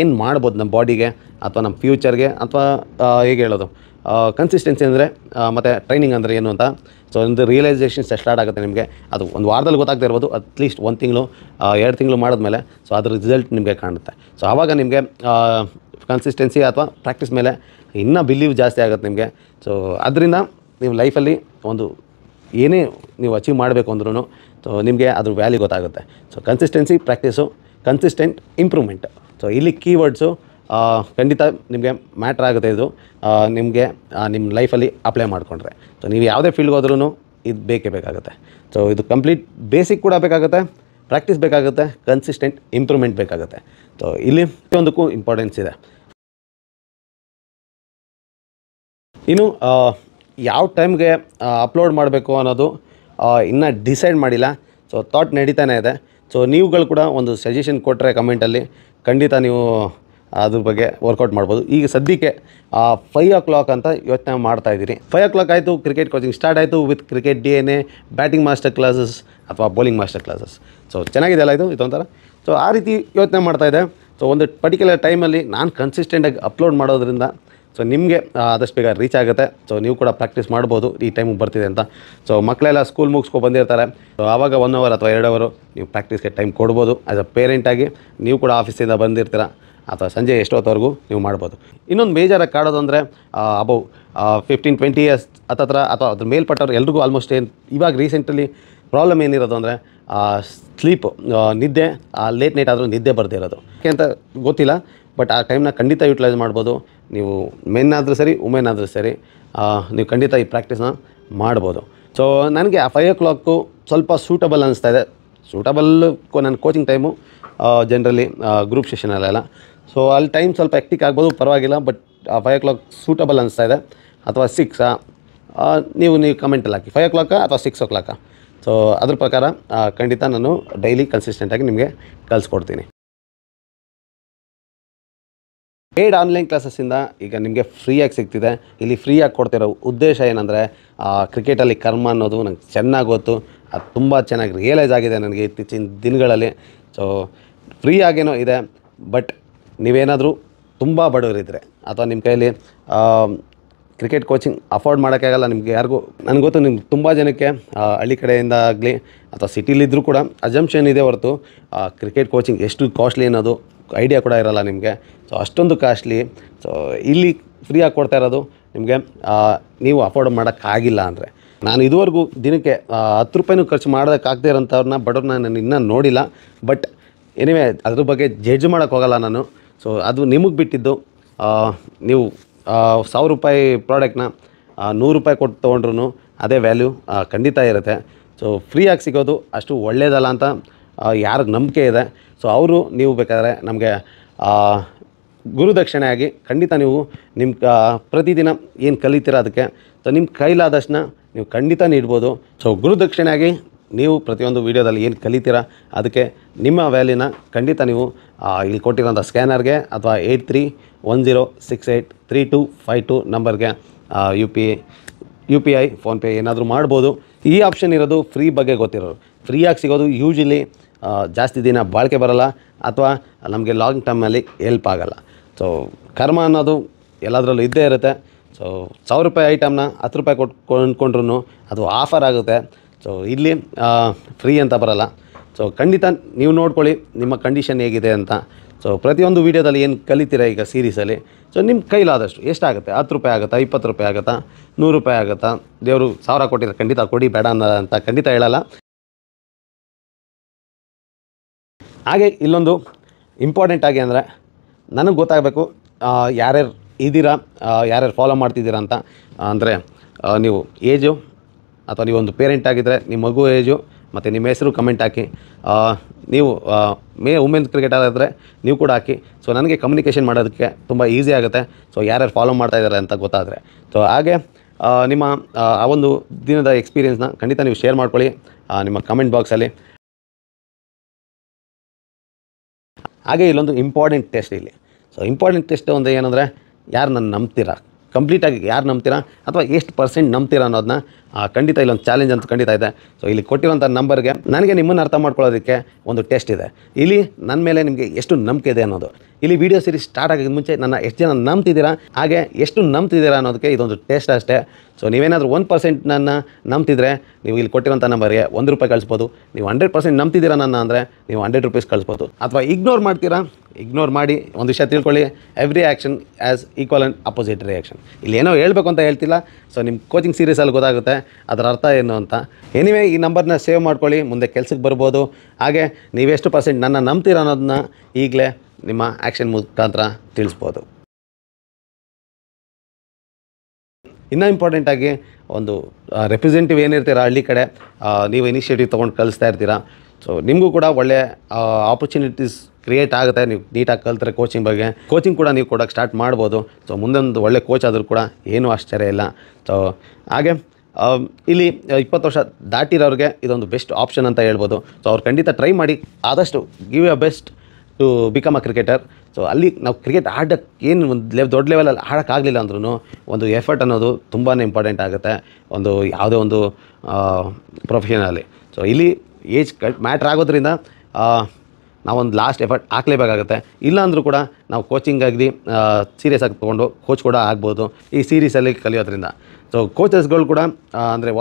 ಏನು ಮಾಡ್ಬೋದು ನಮ್ಮ ಬಾಡಿಗೆ ಅಥವಾ ನಮ್ಮ ಫ್ಯೂಚರ್ಗೆ, ಅಥವಾ ಹೇಗೆ ಹೇಳೋದು, ಕನ್ಸಿಸ್ಟೆನ್ಸಿ ಅಂದರೆ ಮತ್ತು ಟ್ರೈನಿಂಗ್ ಅಂದರೆ ಏನು ಅಂತ ಸೊ ಒಂದು ರಿಯಲೈಸೇಷನ್ಸ್ ಸ್ಟಾರ್ಟ್ ಆಗುತ್ತೆ ನಿಮಗೆ. ಅದು ಒಂದು ವಾರದಲ್ಲಿ ಗೊತ್ತಾಗ್ತಾ ಇರ್ಬೋದು, ಅಟ್ಲೀಸ್ಟ್ 1 ತಿಂಗಳು 2 ತಿಂಗಳು ಮಾಡಿದ್ಮೇಲೆ ಸೊ ಅದ್ರ ರಿಸಲ್ಟ್ ನಿಮಗೆ ಕಾಣುತ್ತೆ. ಸೊ ಆವಾಗ ನಿಮಗೆ ಕನ್ಸಿಸ್ಟೆನ್ಸಿ ಅಥವಾ ಪ್ರಾಕ್ಟೀಸ್ ಮೇಲೆ ಇನ್ನೂ ಬಿಲೀವ್ ಜಾಸ್ತಿ ಆಗುತ್ತೆ ನಿಮಗೆ. ಸೊ ಅದರಿಂದ ನೀವು ಲೈಫಲ್ಲಿ ಒಂದು ಏನೇ ನೀವು ಅಚೀವ್ ಮಾಡಬೇಕು ಅಂದ್ರೂ ಸೊ ನಿಮಗೆ ಅದ್ರ ವ್ಯಾಲ್ಯೂ ಗೊತ್ತಾಗುತ್ತೆ. So consistency, practice, consistent, improvement. So ಇಲ್ಲಿ ಕೀವರ್ಡ್ಸು ಖಂಡಿತ ನಿಮಗೆ ಮ್ಯಾಟ್ರ್ ಆಗುತ್ತೆ. ಇದು ನಿಮಗೆ ನಿಮ್ಮ ಲೈಫಲ್ಲಿ ಅಪ್ಲೈ ಮಾಡಿಕೊಂಡ್ರೆ ಸೊ ನೀವು ಯಾವುದೇ ಫೀಲ್ಡ್ಗೆ ಹೋದ್ರೂ ಇದು ಬೇಕೇ ಬೇಕಾಗುತ್ತೆ. ಸೊ ಇದು ಕಂಪ್ಲೀಟ್ ಬೇಸಿಕ್ ಕೂಡ ಬೇಕಾಗುತ್ತೆ, ಪ್ರಾಕ್ಟೀಸ್ ಬೇಕಾಗುತ್ತೆ, ಕನ್ಸಿಸ್ಟೆಂಟ್ ಇಂಪ್ರೂವ್ಮೆಂಟ್ ಬೇಕಾಗುತ್ತೆ. ಸೊ ಇಲ್ಲಿ ಒಂದಕ್ಕೂ ಇಂಪಾರ್ಟೆನ್ಸ್ ಇದೆ. ಇನ್ನು ಯಾವ ಟೈಮ್ಗೆ ಅಪ್ಲೋಡ್ ಮಾಡಬೇಕು ಅನ್ನೋದು ಇನ್ನೂ ಡಿಸೈಡ್ ಮಾಡಿಲ್ಲ. ಸೊ ಥಾಟ್ ನಡೀತಾನೆ ಇದೆ. ಸೊ ನೀವುಗಳು ಕೂಡ ಒಂದು ಸಜೆಷನ್ ಕೊಟ್ಟರೆ ಕಮೆಂಟಲ್ಲಿ ಖಂಡಿತ ನೀವು ಅದ್ರ ಬಗ್ಗೆ ವರ್ಕೌಟ್ ಮಾಡ್ಬೋದು. ಈಗ ಸದ್ಯಕ್ಕೆ 5 o'clock ಅಂತ ಯೋಚನೆ ಮಾಡ್ತಾಯಿದ್ದೀನಿ. 5 o'clock ಆಯಿತು, ಕ್ರಿಕೆಟ್ ಕೋಚಿಂಗ್ ಸ್ಟಾರ್ಟ್ ಆಯಿತು with cricket DNA, batting master classes ಅಥವಾ ಬೌಲಿಂಗ್ ಮಾಸ್ಟರ್ ಕ್ಲಾಸಸ್. ಸೊ ಚೆನ್ನಾಗಿದೆ ಅಲ್ಲ ಇದೊಂಥರ. ಸೊ ಆ ರೀತಿ ಯೋಚನೆ ಮಾಡ್ತಾಯಿದ್ದೆ. ಸೊ ಒಂದು ಪರ್ಟಿಕ್ಯುಲರ್ ಟೈಮಲ್ಲಿ ನಾನು ಕನ್ಸಿಸ್ಟೆಂಟಾಗಿ ಅಪ್ಲೋಡ್ ಮಾಡೋದ್ರಿಂದ ಸೊ ನಿಮಗೆ ಆದಷ್ಟು ಬೇಗ ರೀಚ್ ಆಗುತ್ತೆ. ಸೊ ನೀವು ಕೂಡ ಪ್ರಾಕ್ಟೀಸ್ ಮಾಡ್ಬೋದು ಈ ಟೈಮಿಗೆ ಬರ್ತಿದೆ ಅಂತ. ಸೊ ಮಕ್ಕಳೆಲ್ಲ ಸ್ಕೂಲ್ ಮುಗಿಸ್ಕೊ ಬಂದಿರ್ತಾರೆ. ಸೊ ಆವಾಗ 1 hour ಅಥವಾ 2 hour ನೀವು ಪ್ರಾಕ್ಟೀಸ್ಗೆ ಟೈಮ್ ಕೊಡ್ಬೋದು. ಆ್ಯಸ್ ಅ ಪೇರೆಂಟಾಗಿ ನೀವು ಕೂಡ ಆಫೀಸಿಂದ ಬಂದಿರ್ತೀರ ಅಥವಾ ಸಂಜೆ ಎಷ್ಟೊತ್ತವರೆಗೂ ನೀವು ಮಾಡ್ಬೋದು. ಇನ್ನೊಂದು ಬೇಜಾರಾಗಿ ಕಾಡೋದು ಅಂದರೆ ಅಬೌವ್ 15-20 years ಹತ್ತತ್ರ ಅಥವಾ ಅದ್ರ ಮೇಲ್ಪಟ್ಟವ್ರು ಎಲ್ರಿಗೂ ಆಲ್ಮೋಸ್ಟ್ ಇವಾಗ ರೀಸೆಂಟಲ್ಲಿ ಪ್ರಾಬ್ಲಮ್ ಏನಿರೋದು ಅಂದರೆ ಸ್ಲೀಪು, ನಿದ್ದೆ, ಲೇಟ್ ನೈಟ್ ಆದರೂ ನಿದ್ದೆ ಬರ್ದಿರೋದು. ಯಾಕೆ ಅಂತ ಗೊತ್ತಿಲ್ಲ, ಬಟ್ ಆ ಟೈಮ್ನ ಖಂಡಿತ ಯೂಟಿಲೈಸ್ ಮಾಡ್ಬೋದು. ನೀವು ಮೆನ್ ಆದರೂ ಸರಿ, ವುಮೆನ್ ಆದರೂ ಸರಿ, ನೀವು ಖಂಡಿತ ಈ ಪ್ರಾಕ್ಟೀಸ್ನ ಮಾಡ್ಬೋದು. ಸೊ ನನಗೆ ಆ 5 o'clock ಸ್ವಲ್ಪ ಸೂಟಬಲ್ ಅನ್ನಿಸ್ತಾ ಇದೆ. ಸೂಟಬಲ್ ನನ್ನ ಕೋಚಿಂಗ್ ಟೈಮು ಜನರಲಿ ಗ್ರೂಪ್ ಸೆಷನಲ್ಲೆಲ್ಲ. ಸೊ ಅಲ್ಲಿ ಟೈಮ್ ಸ್ವಲ್ಪ ಎಕ್ಟಿಕ್ ಆಗ್ಬೋದು, ಪರವಾಗಿಲ್ಲ. ಬಟ್ 5 o'clock ಸೂಟಬಲ್ ಅನ್ನಿಸ್ತಾ ಇದೆ. ಅಥವಾ 6 ನೀವು ಕಮೆಂಟಲ್ಲಿ ಹಾಕಿ 5 o'clock ಅಥವಾ 6 o'clock. ಸೊ ಅದ್ರ ಪ್ರಕಾರ ಖಂಡಿತ ನಾನು ಡೈಲಿ ಕನ್ಸಿಸ್ಟೆಂಟಾಗಿ ನಿಮಗೆ ಕಲಿಸ್ಕೊಡ್ತೀನಿ. ಪೇಯ್ಡ್ ಆನ್ಲೈನ್ ಕ್ಲಾಸಸ್ಸಿಂದ ಈಗ ನಿಮಗೆ ಫ್ರೀಯಾಗಿ ಸಿಗ್ತಿದೆ. ಇಲ್ಲಿ ಫ್ರೀಯಾಗಿ ಕೊಡ್ತಿರೋ ಉದ್ದೇಶ ಏನಂದರೆ ಕ್ರಿಕೆಟಲ್ಲಿ ಕರ್ಮ ಅನ್ನೋದು ನಂಗೆ ಚೆನ್ನಾಗಿ ಗೊತ್ತು. ಅದು ತುಂಬ ಚೆನ್ನಾಗಿ ರಿಯಲೈಸ್ ಆಗಿದೆ ನನಗೆ ಇತ್ತೀಚಿನ ದಿನಗಳಲ್ಲಿ. ಸೊ ಫ್ರೀಯಾಗೇನೋ ಇದೆ, ಬಟ್ ನೀವೇನಾದರೂ ತುಂಬ ಬಡವರಿದ್ದರೆ ಅಥವಾ ನಿಮ್ಮ ಕೈಯಲ್ಲಿ ಕ್ರಿಕೆಟ್ ಕೋಚಿಂಗ್ ಅಫೋರ್ಡ್ ಮಾಡೋಕ್ಕಾಗಲ್ಲ ನಿಮಗೆ ಯಾರಿಗೂ, ನನಗೆ ಗೊತ್ತು ನಿಮ್ಗೆ ತುಂಬ ಜನಕ್ಕೆ ಹಳ್ಳಿ ಕಡೆಯಿಂದ ಆಗಲಿ ಅಥವಾ ಸಿಟಿಲಿದ್ದರೂ ಕೂಡ ಅಜಂಪ್ಷನ್ ಇದೆ ಹೊರತು ಕ್ರಿಕೆಟ್ ಕೋಚಿಂಗ್ ಎಷ್ಟು ಕಾಸ್ಟ್ಲಿ ಅನ್ನೋದು ಐಡಿಯಾ ಕೂಡ ಇರೋಲ್ಲ ನಿಮಗೆ. ಸೊ ಅಷ್ಟೊಂದು ಕಾಸ್ಟ್ಲಿ. ಸೊ ಇಲ್ಲಿ ಫ್ರೀಯಾಗಿ ಕೊಡ್ತಾ ಇರೋದು ನಿಮಗೆ ನೀವು ಅಫೋರ್ಡ್ ಮಾಡೋಕ್ಕಾಗಿಲ್ಲ ಅಂದರೆ. ನಾನು ಇದುವರೆಗೂ ದಿನಕ್ಕೆ 10 ರೂಪಾಯಿನೂ ಖರ್ಚು ಮಾಡೋದಕ್ಕಾಗದೇ ಇರೋಂಥವ್ರನ್ನ ಬಡವ್ರನ್ನ ನಾನು ಇನ್ನೂ ನೋಡಿಲ್ಲ. ಬಟ್ ಎನಿವೆ ಅದ್ರ ಬಗ್ಗೆ ಜಡ್ಜ್ ಮಾಡೋಕ್ಕೆ ಹೋಗಲ್ಲ ನಾನು. ಸೊ ಅದು ನಿಮಗೆ ಬಿಟ್ಟಿದ್ದು. ನೀವು 1000 ರೂಪಾಯಿ ಪ್ರಾಡಕ್ಟ್ನ 100 ರೂಪಾಯಿ ಕೊಟ್ಟು ತೊಗೊಂಡ್ರು ಅದೇ ವ್ಯಾಲ್ಯೂ ಖಂಡಿತ ಇರುತ್ತೆ. ಸೊ ಫ್ರೀಯಾಗಿ ಸಿಗೋದು ಅಷ್ಟು ಒಳ್ಳೆಯದಲ್ಲ ಅಂತ ಯಾರಿಗೆ ನಂಬಿಕೆ ಇದೆ ಸೊ ಅವರು ನೀವು ಬೇಕಾದರೆ ನಮಗೆ ಗುರುದಕ್ಷಿಣೆಯಾಗಿ ಖಂಡಿತ ನೀವು ನಿಮ್ಮ ಪ್ರತಿದಿನ ಏನು ಕಲಿತೀರ ಅದಕ್ಕೆ ಸೊ ನಿಮ್ಮ ಕೈಲಾದಷ್ಟನ್ನ ನೀವು ಖಂಡಿತ ನೀಡ್ಬೋದು. ಸೊ ಗುರುದಕ್ಷಿಣೆಯಾಗಿ ನೀವು ಪ್ರತಿಯೊಂದು ವೀಡಿಯೋದಲ್ಲಿ ಏನು ಕಲಿತೀರ ಅದಕ್ಕೆ ನಿಮ್ಮ ವ್ಯಾಲ್ಯೂನ ಖಂಡಿತ ನೀವು ಇಲ್ಲಿ ಕೊಟ್ಟಿರೋಂಥ ಸ್ಕ್ಯಾನರ್ಗೆ ಅಥವಾ 8310683252 ನಂಬರ್ಗೆ UPI ಫೋನ್ಪೇ ಏನಾದರೂ ಮಾಡ್ಬೋದು. ಈ ಆಪ್ಷನ್ ಇರೋದು ಫ್ರೀ ಬಗ್ಗೆ ಗೊತ್ತಿರೋರು. ಫ್ರೀಯಾಗಿ ಸಿಗೋದು ಯೂಶಲಿ ಜಾಸ್ತಿ ದಿನ ಬಾಳಿಕೆ ಬರೋಲ್ಲ ಅಥವಾ ನಮಗೆ ಲಾಂಗ್ ಟರ್ಮಲ್ಲಿ ಹೆಲ್ಪ್ ಆಗೋಲ್ಲ. ಸೊ ಕರ್ಮ ಅನ್ನೋದು ಎಲ್ಲದರಲ್ಲೂ ಇದ್ದೇ ಇರುತ್ತೆ. ಸೊ 1000 ರೂಪಾಯಿ ಐಟಮ್ನ 10 ರೂಪಾಯಿ ಕೊಂಡ್ಕೊಂಡ್ರು ಅದು ಆಫರ್ ಆಗುತ್ತೆ. ಸೊ ಇಲ್ಲಿ ಫ್ರೀ ಅಂತ ಬರೋಲ್ಲ. ಸೊ ಖಂಡಿತ ನೀವು ನೋಡ್ಕೊಳ್ಳಿ ನಿಮ್ಮ ಕಂಡೀಷನ್ ಹೇಗಿದೆ ಅಂತ. ಸೊ ಪ್ರತಿಯೊಂದು ವೀಡಿಯೋದಲ್ಲಿ ಏನು ಕಲಿತೀರ ಈಗ ಸೀರೀಸಲ್ಲಿ ಸೊ ನಿಮ್ಮ ಕೈಲಾದಷ್ಟು ಎಷ್ಟಾಗುತ್ತೆ, 10 ರೂಪಾಯಿ ಆಗುತ್ತಾ, 20 ರೂಪಾಯಿ ಆಗುತ್ತಾ, 100 ರೂಪಾಯಿ ಆಗುತ್ತಾ, ದೇವರು 1000 ಕೊಟ್ಟಿದ್ರೆ ಖಂಡಿತ ಕೊಡಿ, ಬೇಡ ಅಂತ ಖಂಡಿತ ಹೇಳಲ್ಲ. ಹಾಗೆ ಇಲ್ಲೊಂದು ಇಂಪಾರ್ಟೆಂಟ್ ಆಗಿ ಅಂದರೆ ನನಗೆ ಗೊತ್ತಾಗಬೇಕು ಯಾರ್ಯಾರು ಇದ್ದೀರಾ, ಯಾರ್ಯಾರು ಫಾಲೋ ಮಾಡ್ತಿದ್ದೀರಾ ಅಂತ. ಅಂದರೆ ನೀವು ಏಜು ಅಥವಾ ನೀವೊಂದು ಪೇರೆಂಟ್ ಆಗಿದ್ದರೆ ನಿಮ್ಮ ಮಗು ಏಜು ಮತ್ತು ನಿಮ್ಮ ಹೆಸರು ಕಮೆಂಟ್ ಹಾಕಿ. ನೀವು ವುಮೆನ್ಸ್ ಕ್ರಿಕೆಟರ್ ಆದರೆ ನೀವು ಕೂಡ ಹಾಕಿ. ಸೊ ನನಗೆ ಕಮ್ಯುನಿಕೇಷನ್ ಮಾಡೋದಕ್ಕೆ ತುಂಬ ಈಸಿ ಆಗುತ್ತೆ. ಸೊ ಯಾರ್ಯಾರು ಫಾಲೋ ಮಾಡ್ತಾಯಿದ್ದಾರೆ ಅಂತ ಗೊತ್ತಾದರೆ. ಸೊ ಹಾಗೆ ನಿಮ್ಮ ಆ ಒಂದು ದಿನದ ಎಕ್ಸ್ಪೀರಿಯೆನ್ಸ್ನ ಖಂಡಿತ ನೀವು ಶೇರ್ ಮಾಡ್ಕೊಳ್ಳಿ ನಿಮ್ಮ ಕಮೆಂಟ್ ಬಾಕ್ಸಲ್ಲಿ. ಹಾಗೆ ಇಲ್ಲೊಂದು ಇಂಪಾರ್ಟೆಂಟ್ ಟೆಸ್ಟ್ ಇಲ್ಲಿ. ಸೊ ಇಂಪಾರ್ಟೆಂಟ್ ಟೆಸ್ಟ್ ಒಂದು ಏನಂದರೆ ಯಾರು ನನ್ನ ನಂಬ್ತೀರಾ, ಕಂಪ್ಲೀಟಾಗಿ ಯಾರು ನಂಬ್ತೀರಾ ಅಥವಾ ಎಷ್ಟು ಪರ್ಸೆಂಟ್ ನಂಬ್ತೀರಾ ಅನ್ನೋದನ್ನ ಖಂಡಿತ ಇಲ್ಲೊಂದು ಚಾಲೆಂಜ್ ಅಂತ ಖಂಡಿತ ಇದೆ. ಸೊ ಇಲ್ಲಿ ಕೊಟ್ಟಿರುವಂಥ ನಂಬರ್ಗೆ ನನಗೆ ನಿಮ್ಮನ್ನು ಅರ್ಥ ಮಾಡ್ಕೊಳ್ಳೋದಕ್ಕೆ ಒಂದು ಟೆಸ್ಟ್ ಇದೆ. ಇಲ್ಲಿ ನನ್ನ ಮೇಲೆ ನಿಮಗೆ ಎಷ್ಟು ನಂಬಿಕೆ ಇದೆ ಅನ್ನೋದು. ಇಲ್ಲಿ ವೀಡಿಯೋ ಸೀರೀಸ್ ಸ್ಟಾರ್ಟ್ ಆಗೋದು ಮುಂಚೆ ನನ್ನ ಎಷ್ಟು ಜನ ನಂಬ್ತಿದ್ದೀರಾ, ಹಾಗೆ ಎಷ್ಟು ನಂಬ್ತಿದ್ದೀರಾ ಅನ್ನೋದಕ್ಕೆ ಇದೊಂದು ಟೆಸ್ಟ್ ಅಷ್ಟೇ. ಸೊ ನೀವೇನಾದರೂ 1% ನನ್ನ ನಂಬ್ತಿದ್ರೆ ನೀವು ಇಲ್ಲಿ ಕೊಟ್ಟಿರೋಂಥ ನಂಬರ್ಗೆ ₹1 ಕಳಿಸ್ಬೋದು. ನೀವು 100% ನಂಬ್ತಿದ್ದೀರಾ ನನ್ನ ಅಂದರೆ ನೀವು ₹100 ಕಳಿಸ್ಬೋದು. ಅಥವಾ ಇಗ್ನೋರ್ ಮಾಡ್ತೀರಾ, ಇಗ್ನೋರ್ ಮಾಡಿ. ಒಂದು ವಿಷಯ ತಿಳ್ಕೊಳ್ಳಿ, every action as equal and opposite reaction. ಇಲ್ಲಿ ಏನೋ ಹೇಳ್ಬೇಕು ಅಂತ ಹೇಳ್ತಿಲ್ಲ. ಸೊ ನಿಮ್ಮ ಕೋಚಿಂಗ್ ಸೀರೀಸಲ್ಲಿ ಗೊತ್ತಾಗುತ್ತೆ ಅದರ ಅರ್ಥ ಏನು ಅಂತ. ಎನಿವೇ ಈ ನಂಬರ್ನ ಸೇವ್ ಮಾಡ್ಕೊಳ್ಳಿ, ಮುಂದೆ ಕೆಲಸಕ್ಕೆ ಬರ್ಬೋದು. ಹಾಗೆ ನೀವೆಷ್ಟು % ನನ್ನ ನಂಬ್ತೀರಾ ಅನ್ನೋದನ್ನ ಈಗಲೇ ನಿಮ್ಮ ಆ್ಯಕ್ಷನ್ ಮುಖಾಂತರ ತಿಳಿಸ್ಬೋದು. ಇನ್ನೂ ಇಂಪಾರ್ಟೆಂಟಾಗಿ ಒಂದು ರೆಪ್ರೆಸೆಂಟೇಟಿವ್ ಏನಿರ್ತೀರ ಹಳ್ಳಿ ಕಡೆ, ನೀವು ಇನಿಷಿಯೇಟಿವ್ ತೊಗೊಂಡು ಕಲಿಸ್ತಾ ಇರ್ತೀರಾ. ಸೊ ನಿಮಗೂ ಕೂಡ ಒಳ್ಳೆ ಆಪರ್ಚುನಿಟೀಸ್ ಕ್ರಿಯೇಟ್ ಆಗುತ್ತೆ. ನೀವು ನೀಟಾಗಿ ಕಲ್ತ್ರೆ ಕೋಚಿಂಗ್ ಕೂಡ ನೀವು ಕೊಡೋಕ್ಕೆ ಸ್ಟಾರ್ಟ್ ಮಾಡ್ಬೋದು. ಸೊ ಮುಂದೆ ಒಂದು ಒಳ್ಳೆ ಕೋಚ್ ಆದರೂ ಕೂಡ ಏನೂ ಆಶ್ಚರ್ಯ ಇಲ್ಲ. ಸೊ ಹಾಗೆ ಇಲ್ಲಿ 20 ವರ್ಷ ದಾಟಿರೋರಿಗೆ ಇದೊಂದು ಬೆಸ್ಟ್ ಆಪ್ಷನ್ ಅಂತ ಹೇಳ್ಬೋದು. ಸೊ ಅವ್ರು ಖಂಡಿತ ಟ್ರೈ ಮಾಡಿ, ಆದಷ್ಟು give a best to become a cricketer. So ಅಲ್ಲಿ ನಾವು ಕ್ರಿಕೆಟ್ ಆಡೋಕ್ಕೆ ಏನು ಒಂದು ದೊಡ್ಡ ಲೆವೆಲಲ್ಲಿ ಆಡೋಕ್ಕಾಗಲಿಲ್ಲ ಅಂದ್ರೂ ಒಂದು ಎಫರ್ಟ್ ಅನ್ನೋದು ತುಂಬಾ ಇಂಪಾರ್ಟೆಂಟ್ ಆಗುತ್ತೆ ಒಂದು ಯಾವುದೇ ಒಂದು ಪ್ರೊಫೆಷನಲ್ಲಿ. ಸೊ ಇಲ್ಲಿ ಏಜ್ ಮ್ಯಾಟ್ರ್ ಆಗೋದ್ರಿಂದ ನಾವೊಂದು ಲಾಸ್ಟ್ ಎಫರ್ಟ್ ಹಾಕಲೇಬೇಕಾಗುತ್ತೆ. ಇಲ್ಲಾಂದರೂ ಕೂಡ ನಾವು ಕೋಚಿಂಗಾಗಿ ಸೀರಿಯಸ್ ಆಗಿ ತೊಗೊಂಡು ಕೋಚ್ ಕೂಡ ಆಗ್ಬೋದು ಈ ಸೀರೀಸಲ್ಲಿ ಕಲಿಯೋದ್ರಿಂದ. ಸೊ ಕೋಚಸ್ಗಳು ಕೂಡ ಅಂದರೆ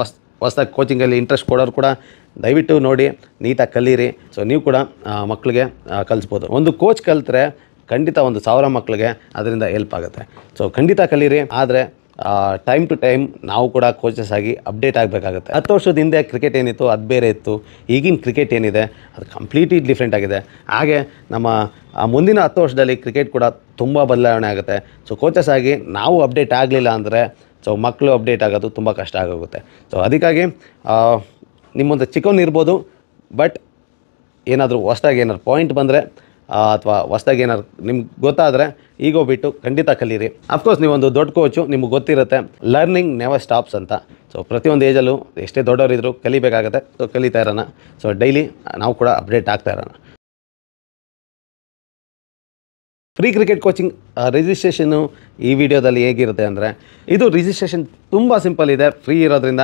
ಹೊಸ್ದಾಗಿ ಕೋಚಿಂಗಲ್ಲಿ ಇಂಟ್ರೆಸ್ಟ್ ಕೊಡೋರು ಕೂಡ ದಯವಿಟ್ಟು ನೋಡಿ, ನೀಟಾಗಿ ಕಲೀರಿ. ಸೊ ನೀವು ಕೂಡ ಮಕ್ಕಳಿಗೆ ಕಲಿಸ್ಬೋದು. ಒಂದು ಕೋಚ್ ಕಲಿತ್ರೆ ಖಂಡಿತ 1,000 ಮಕ್ಕಳಿಗೆ ಅದರಿಂದ ಹೆಲ್ಪ್ ಆಗುತ್ತೆ. ಸೊ ಖಂಡಿತ ಕಲೀರಿ. ಆದರೆ ಟೈಮ್ ಟು ಟೈಮ್ ನಾವು ಕೂಡ ಕೋಚಸ್ ಆಗಿ ಅಪ್ಡೇಟ್ ಆಗಬೇಕಾಗುತ್ತೆ. 10 ವರ್ಷದ ಹಿಂದೆ ಕ್ರಿಕೆಟ್ ಏನಿತ್ತು ಅದು ಬೇರೆ ಇತ್ತು. ಈಗಿನ ಕ್ರಿಕೆಟ್ ಏನಿದೆ ಅದು ಕಂಪ್ಲೀಟ್ಲಿ ಡಿಫ್ರೆಂಟ್ ಆಗಿದೆ. ಹಾಗೆ ನಮ್ಮ ಮುಂದಿನ 10 ವರ್ಷದಲ್ಲಿ ಕ್ರಿಕೆಟ್ ಕೂಡ ತುಂಬ ಬದಲಾವಣೆ ಆಗುತ್ತೆ. ಸೊ ಕೋಚಸ್ ಆಗಿ ನಾವು ಅಪ್ಡೇಟ್ ಆಗಲಿಲ್ಲ ಅಂದರೆ ಸೊ ಮಕ್ಕಳು ಅಪ್ಡೇಟ್ ಆಗೋದು ತುಂಬ ಕಷ್ಟ ಆಗೋಗುತ್ತೆ. ಸೊ ಅದಕ್ಕಾಗಿ ನಿಮ್ಮೊಂದು ಚಿಕ್ಕವನು ಇರ್ಬೋದು, ಬಟ್ ಏನಾದರೂ ಹೊಸ್ದಾಗಿ ಏನಾದ್ರು ಪಾಯಿಂಟ್ ಬಂದರೆ ಅಥವಾ ಹೊಸ್ದಾಗಿ ಏನಾದ್ರು ನಿಮ್ಗೆ ಗೊತ್ತಾದರೆ ಈಗೋ ಬಿಟ್ಟು ಖಂಡಿತ ಕಲೀರಿ. ಅಫ್ಕೋರ್ಸ್ ನೀವೊಂದು ದೊಡ್ಡ ಕೋಚು, ನಿಮ್ಗೆ ಗೊತ್ತಿರುತ್ತೆ ಲರ್ನಿಂಗ್ ನೆವರ್ ಸ್ಟಾಪ್ಸ್ ಅಂತ. ಸೊ ಪ್ರತಿಯೊಂದು ಏಜಲ್ಲೂ ಎಷ್ಟೇ ದೊಡ್ಡವರಿದ್ದರೂ ಕಲಿಬೇಕಾಗತ್ತೆ. ಸೊ ಕಲಿತಾ ಇರೋಣ. ಸೊ ಡೈಲಿ ನಾವು ಕೂಡ ಅಪ್ಡೇಟ್ ಆಗ್ತಾ ಇರೋಣ. ಫ್ರೀ ಕ್ರಿಕೆಟ್ ಕೋಚಿಂಗ್ ರಿಜಿಸ್ಟ್ರೇಷನ್ನು ಈ ವಿಡಿಯೋದಲ್ಲಿ ಹೇಗಿರುತ್ತೆ ಅಂದರೆ, ಇದು ರಿಜಿಸ್ಟ್ರೇಷನ್ ತುಂಬ ಸಿಂಪಲ್ ಇದೆ, ಫ್ರೀ ಇರೋದ್ರಿಂದ.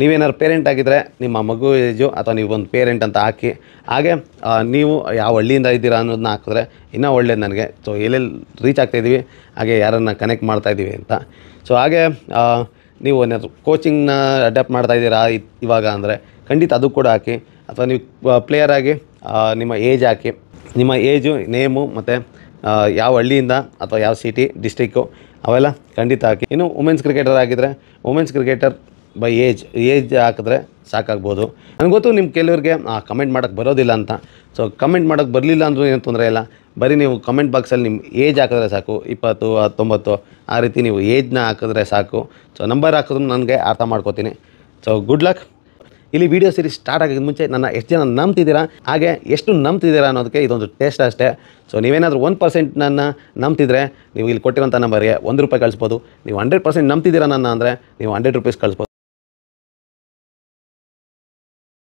ನೀವೇನಾದ್ರು ಪೇರೆಂಟ್ ಆಗಿದ್ದರೆ ನಿಮ್ಮ ಮಗು ಏಜು ಅಥವಾ ನೀವು ಒಂದು ಪೇರೆಂಟ್ ಅಂತ ಹಾಕಿ. ಹಾಗೆ ನೀವು ಯಾವ ಹಳ್ಳಿಯಿಂದ ಇದ್ದೀರಾ ಅನ್ನೋದನ್ನ ಹಾಕಿದ್ರೆ ಇನ್ನೂ ಒಳ್ಳೇದು ನನಗೆ. ಸೊ ಎಲ್ಲೆಲ್ಲಿ ರೀಚ್ ಆಗ್ತಾಯಿದ್ದೀವಿ, ಹಾಗೆ ಯಾರನ್ನು ಕನೆಕ್ಟ್ ಮಾಡ್ತಾಯಿದ್ದೀವಿ ಅಂತ. ಸೊ ಹಾಗೆ ನೀವು ಏನಾದರೂ ಕೋಚಿಂಗ್ನ ಅಡ್ಯಾಪ್ಟ್ ಮಾಡ್ತಾಯಿದ್ದೀರಾ ಇವಾಗ ಅಂದರೆ ಖಂಡಿತ ಅದು ಕೂಡ ಹಾಕಿ. ಅಥವಾ ನೀವು ಪ್ಲೇಯರ್ ಆಗಿ ನಿಮ್ಮ ಏಜ್ ಹಾಕಿ, ನಿಮ್ಮ ಏಜು, ನೇಮು ಮತ್ತು ಯಾವ ಹಳ್ಳಿಯಿಂದ ಅಥವಾ ಯಾವ ಸಿಟಿ ಡಿಸ್ಟ್ರಿಕ್ಕು ಅವೆಲ್ಲ ಖಂಡಿತ ಹಾಕಿ. ಇನ್ನು ವುಮೆನ್ಸ್ ಕ್ರಿಕೆಟರ್ ಆಗಿದ್ದರೆ ವುಮೆನ್ಸ್ ಕ್ರಿಕೆಟರ್ ಬೈ ಏಜ್ ಹಾಕಿದ್ರೆ ಸಾಕಾಗ್ಬೋದು. ನನಗೆ ಗೊತ್ತು ನಿಮ್ಮ ಕೆಲವ್ರಿಗೆ ಕಮೆಂಟ್ ಮಾಡೋಕ್ಕೆ ಬರೋದಿಲ್ಲ ಅಂತ. ಸೊ ಕಮೆಂಟ್ ಮಾಡೋಕ್ಕೆ ಬರಲಿಲ್ಲ ಅಂದರೂ ಏನು ತೊಂದರೆ ಇಲ್ಲ. ಬರೀ ನೀವು ಕಮೆಂಟ್ ಬಾಕ್ಸಲ್ಲಿ ನಿಮ್ಮ ಏಜ್ ಹಾಕಿದ್ರೆ ಸಾಕು, 20, 19 ಆ ರೀತಿ ನೀವು ಏಜ್ನ ಹಾಕಿದ್ರೆ ಸಾಕು. ಸೊ ನಂಬರ್ ಹಾಕಿದ್ರು ನನಗೆ ಅರ್ಥ ಮಾಡ್ಕೋತೀನಿ. So good luck. ಇಲ್ಲಿ ವೀಡಿಯೋ ಸೀರೀಸ್ ಸ್ಟಾರ್ಟ್ ಆಗೋದು ಮುಂಚೆ ನನ್ನ ಎಷ್ಟು ಜನ ನಂಬ್ತಿದ್ದೀರಾ, ಹಾಗೆ ಎಷ್ಟು ನಂಬ್ತಿದ್ದೀರಾ ಅನ್ನೋದಕ್ಕೆ ಇದೊಂದು ಟೆಸ್ಟ್ ಅಷ್ಟೇ. ಸೊ ನೀವೇನಾದರೂ 1% ನನ್ನ ನಂಬ್ತಿದ್ರೆ ನೀವು ಇಲ್ಲಿ ಕೊಟ್ಟಿರೋಂಥ ನಂಬರ್ಗೆ ₹1 ಕಳಿಸ್ಬೋದು. ನೀವು 100% ನಂಬ್ತಿದ್ದೀರಾ ನನ್ನ ಅಂದರೆ ನೀವು ₹100 ಕಳಿಸ್ಬೋದು.